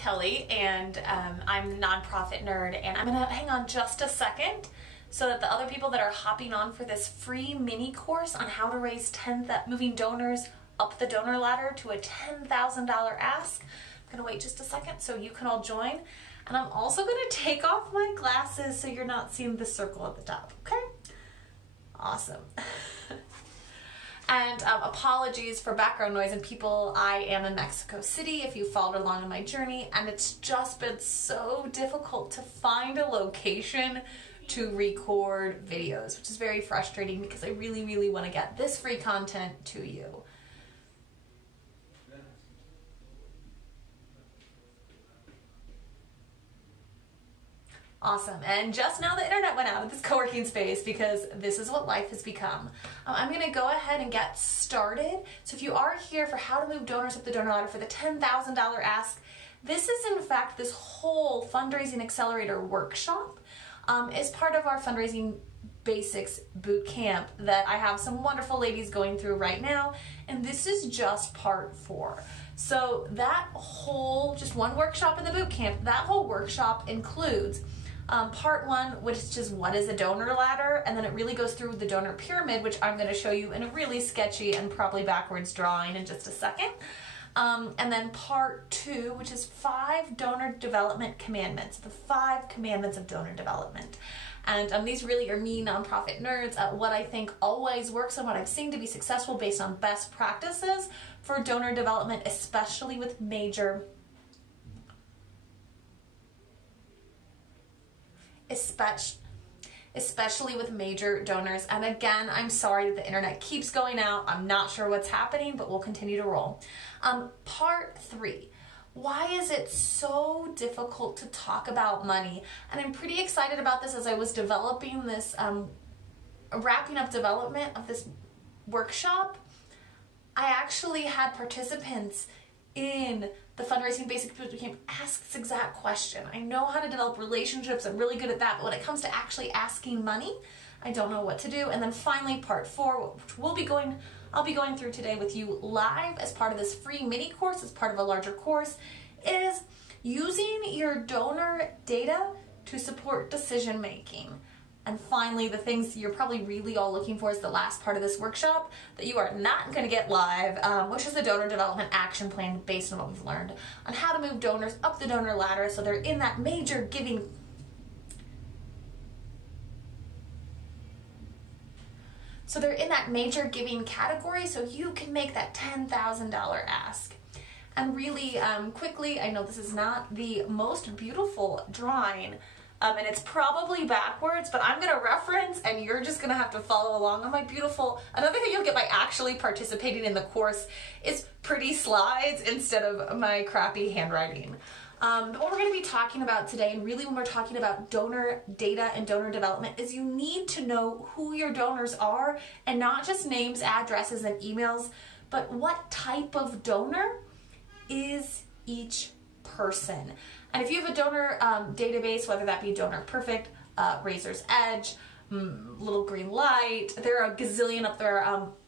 Kelly, and I'm a nonprofit nerd, and I'm gonna hang on just a second so that the other people that are hopping on for this free mini course on how to raise moving donors up the donor ladder to a $10,000 ask. I'm gonna wait just a second so you can all join, and I'm also gonna take off my glasses so you're not seeing the circle at the top, okay? Awesome. And apologies for background noise and people. I am in Mexico City if you followed along on my journey, and it's just been so difficult to find a location to record videos, which is very frustrating because I really, really want to get this free content to you. Awesome, and just now the internet went out of this co-working space because this is what life has become. I'm gonna go ahead and get started. So if you are here for how to move donors up the donor ladder for the $10,000 ask, this is in fact this whole Fundraising Accelerator Workshop is part of our Fundraising Basics Bootcamp that I have some wonderful ladies going through right now, and this is just part 4. So that whole, just one workshop in the bootcamp, that whole workshop includes part 1, which is just what is a donor ladder, and then it really goes through the donor pyramid, which I'm going to show you in a really sketchy and probably backwards drawing in just a second. And then part 2, which is 5 donor development commandments, the 5 commandments of donor development. And these really are me, nonprofit nerds, what I think always works and what I've seen to be successful based on best practices for donor development, especially with major donors. And again, I'm sorry that the internet keeps going out. I'm not sure what's happening, but we'll continue to roll. Part 3. Why is it so difficult to talk about money? And I'm pretty excited about this as I was developing this, wrapping up development of this workshop. I actually had participants in the Fundraising Basics Bootcamp ask this exact question. I know how to develop relationships, I'm really good at that, but when it comes to actually asking money, I don't know what to do. And then finally, part 4, which I'll be going through today with you live as part of this free mini course, as part of a larger course, is using your donor data to support decision making. And finally, the things you're probably really all looking for is the last part of this workshop that you are not going to get live, which is the donor development action plan based on what we've learned on how to move donors up the donor ladder so they're in that major giving. So they're in that major giving category so you can make that $10,000 ask. And really quickly, I know this is not the most beautiful drawing, and it's probably backwards, but I'm gonna reference and you're just gonna have to follow along on my beautiful, another thing you'll get by actually participating in the course is pretty slides instead of my crappy handwriting. But what we're going to be talking about today, and really when we're talking about donor data and donor development, is you need to know who your donors are, and not just names, addresses, and emails, but what type of donor is each person. And if you have a donor database, whether that be Donor Perfect, Razor's Edge, Little Green Light, there are a gazillion up there,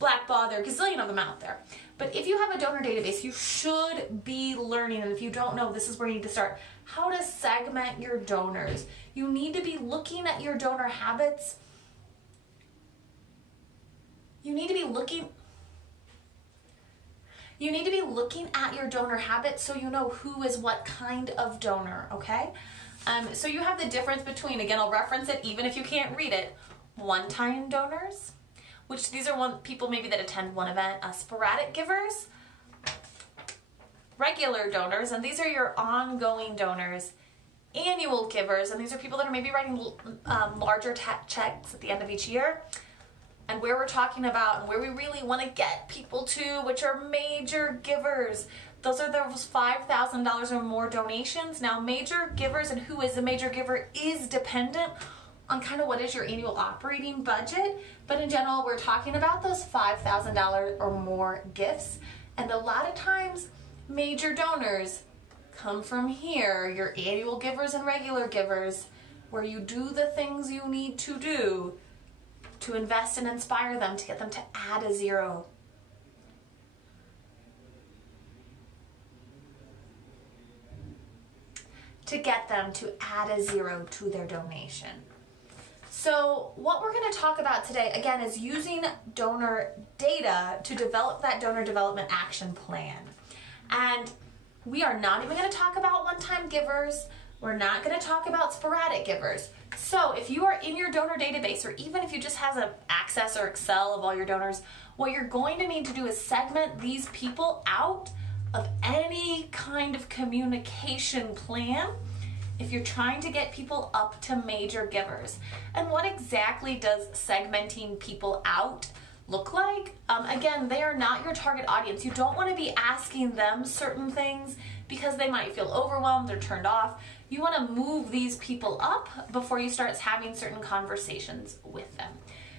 Blackbaud, there are a gazillion of them out there. But if you have a donor database, you should be learning, and if you don't know, this is where you need to start, how to segment your donors. You need to be looking at your donor habits. You need to be looking at your donor habits so you know who is what kind of donor, okay? So you have the difference between, again, I'll reference it even if you can't read it, one-time donors, which these are people maybe that attend one event, sporadic givers, regular donors, and these are your ongoing donors, annual givers, and these are people that are maybe writing larger checks at the end of each year, and where we're talking about and where we really want to get people to, which are major givers. Those are those $5,000 or more donations. Now, major givers and who is a major giver is dependent on kind of what is your annual operating budget, but in general, we're talking about those $5,000 or more gifts, and a lot of times, major donors come from here, your annual givers and regular givers, where you do the things you need to do to invest and inspire them, to get them to add a zero. to get them to add a 0 to their donation. So what we're going to talk about today, again, is using donor data to develop that donor development action plan. And we are not even going to talk about one-time givers. We're not going to talk about sporadic givers. So if you are in your donor database, or even if you just have an Access or Excel of all your donors, what you're going to need to do is segment these people out of any kind of communication plan if you're trying to get people up to major givers. And what exactly does segmenting people out look like? Again, they are not your target audience. You don't want to be asking them certain things because they might feel overwhelmed or turned off. You want to move these people up before you start having certain conversations with them.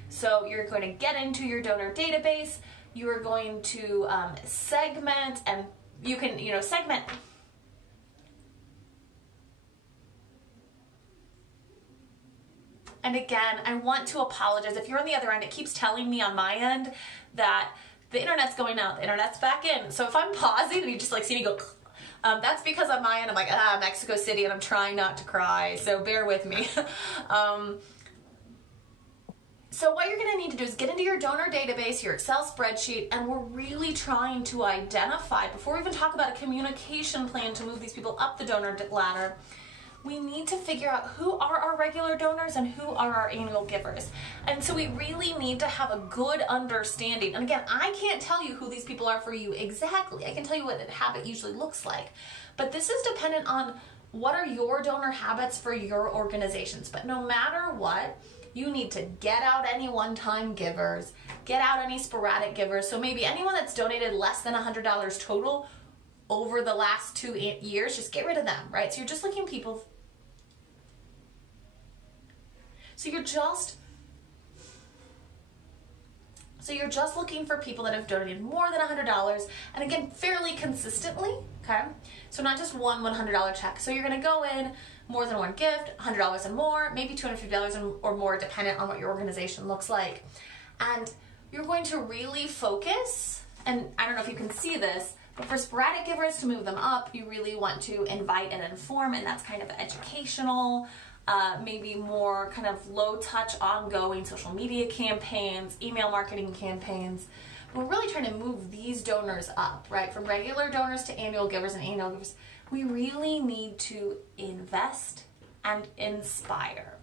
So you're going to get into your donor database. You are going to segment, and you can, segment. And again, I want to apologize. If you're on the other end, it keeps telling me on my end that the internet's going out, the internet's back in. So if I'm pausing and you just see me go, that's because on my end, I'm like, Mexico City, and I'm trying not to cry. So bear with me. So what you're going to need to do is get into your donor database, your Excel spreadsheet, and we're really trying to identify, before we even talk about a communication plan to move these people up the donor ladder, we need to figure out who are our regular donors and who are our annual givers. And so we really need to have a good understanding. And again, I can't tell you who these people are for you exactly. I can tell you what a habit usually looks like. But this is dependent on what are your donor habits for your organizations. But no matter what, you need to get out any one-time givers, get out any sporadic givers. So maybe anyone that's donated less than $100 total over the last 2 years, just get rid of them, right? So you're just looking people. So you're just looking for people that have donated more than $100, and again, fairly consistently, okay? So not just one $100 check. So you're gonna go in more than one gift, $100 and more, maybe $250 or more, dependent on what your organization looks like. And you're going to really focus, and I don't know if you can see this, but for sporadic givers, to move them up, you really want to invite and inform, and that's kind of educational, maybe more kind of low-touch, ongoing social media campaigns, email marketing campaigns. We're really trying to move these donors up, right? From regular donors to annual givers and annual givers. We really need to invest and inspire.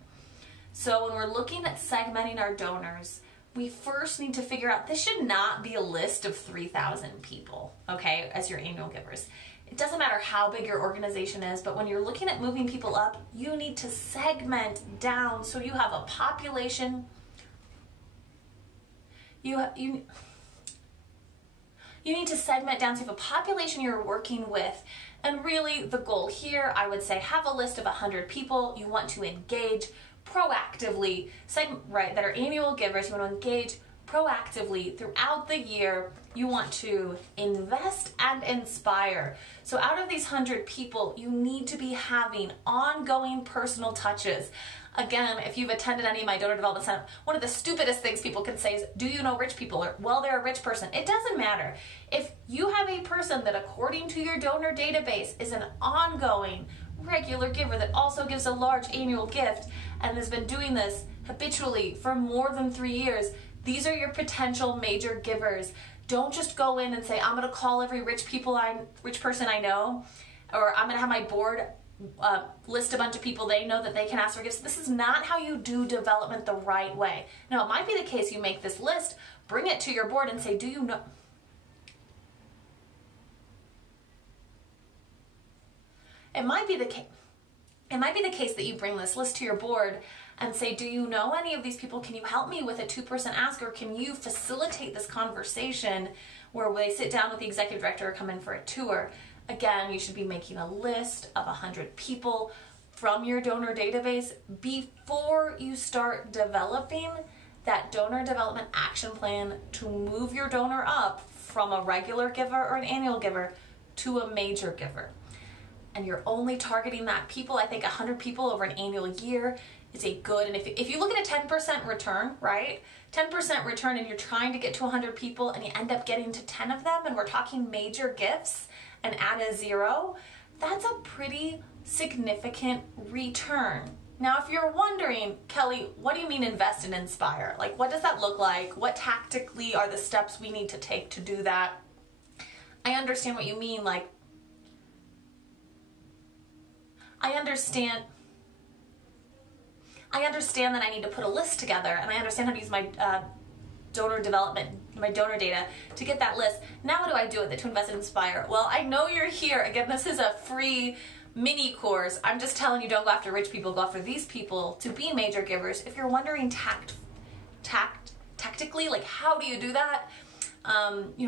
So when we're looking at segmenting our donors, we first need to figure out, this should not be a list of 3,000 people, okay, as your annual givers. It doesn't matter how big your organization is, but when you're looking at moving people up, you need to segment down so you have a population. You need to segment down so you have a population you're working with. And really the goal here, I would say, have a list of 100 people you want to engage proactively, right, that are annual givers. You want to engage proactively throughout the year. You want to invest and inspire. So out of these 100 people, you need to be having ongoing personal touches. Again, if you've attended any of my donor development center, one of the stupidest things people can say is, do you know rich people? Or, well, they're a rich person. It doesn't matter. If you have a person that, according to your donor database, is an ongoing, regular giver that also gives a large annual gift and has been doing this habitually for more than 3 years, these are your potential major givers. Don't just go in and say, I'm going to call every rich person I know, or I'm going to have my board list a bunch of people they know that they can ask for gifts. This is not how you do development the right way. Now, it might be the case you make this list, bring it to your board and say, do you know? It might be the case that you bring this list to your board and say, do you know any of these people? Can you help me with a 2-person ask, or can you facilitate this conversation where they sit down with the executive director or come in for a tour? Again, you should be making a list of 100 people from your donor database before you start developing that donor development action plan to move your donor up from a regular giver or an annual giver to a major giver. And you're only targeting that people. I think 100 people over an annual year is a good, and if you look at a 10% return, right? 10% return, and you're trying to get to 100 people and you end up getting to 10 of them, and we're talking major gifts and add a 0, that's a pretty significant return. Now, if you're wondering, Kelly, what do you mean invest and inspire? Like, what does that look like? What tactically are the steps we need to take to do that? I understand what you mean. Like, I understand that I need to put a list together, and I understand how to use my donor development, my donor data to get that list. Now what do I do with it to invest and inspire? Well, I know you're here. Again, this is a free mini course. I'm just telling you, don't go after rich people, go after these people to be major givers. If you're wondering tactically, like how do you do that?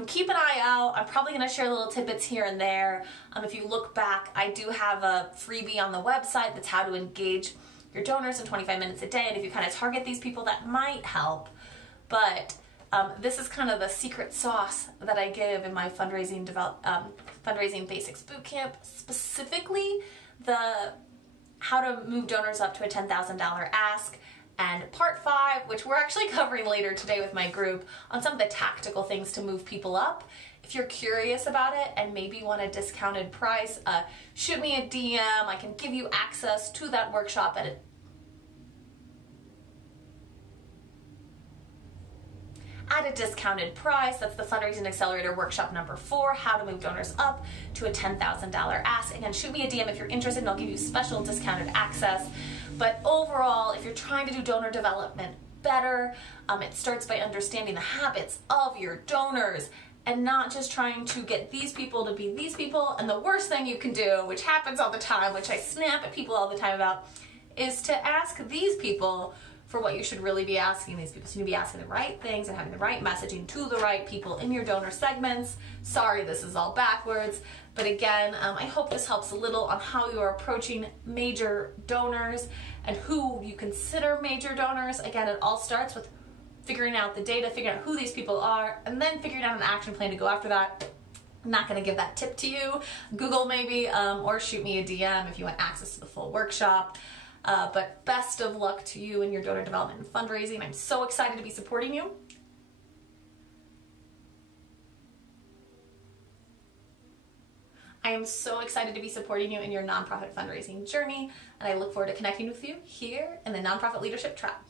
Keep an eye out. I'm probably going to share little tidbits here and there. If you look back, I do have a freebie on the website that's how to engage your donors in 25 minutes a day. And if you kind of target these people, that might help. But this is kind of the secret sauce that I give in my fundraising basics bootcamp, specifically the how to move donors up to a $10,000 ask, and part 5, which we're actually covering later today with my group, on some of the tactical things to move people up. If you're curious about it and maybe want a discounted price, shoot me a DM. I can give you access to that workshop at a discounted price. That's the Fundraising Accelerator Workshop number 4, how to move donors up to a $10,000 ask. Again, shoot me a DM if you're interested and I'll give you special discounted access. But overall, if you're trying to do donor development better, it starts by understanding the habits of your donors and not just trying to get these people to be these people. And the worst thing you can do, which happens all the time, which I snap at people all the time about, is to ask these people for what you should really be asking these people. So you need to be asking the right things and having the right messaging to the right people in your donor segments. Sorry, this is all backwards. But again, I hope this helps a little on how you are approaching major donors and who you consider major donors. Again, it all starts with figuring out the data, figuring out who these people are, and then figuring out an action plan to go after that. I'm not going to give that tip to you. Google maybe, or shoot me a DM if you want access to the full workshop. But best of luck to you in your donor development and fundraising. I'm so excited to be supporting you. I am so excited to be supporting you in your nonprofit fundraising journey, and I look forward to connecting with you here in the Nonprofit Leadership Trap.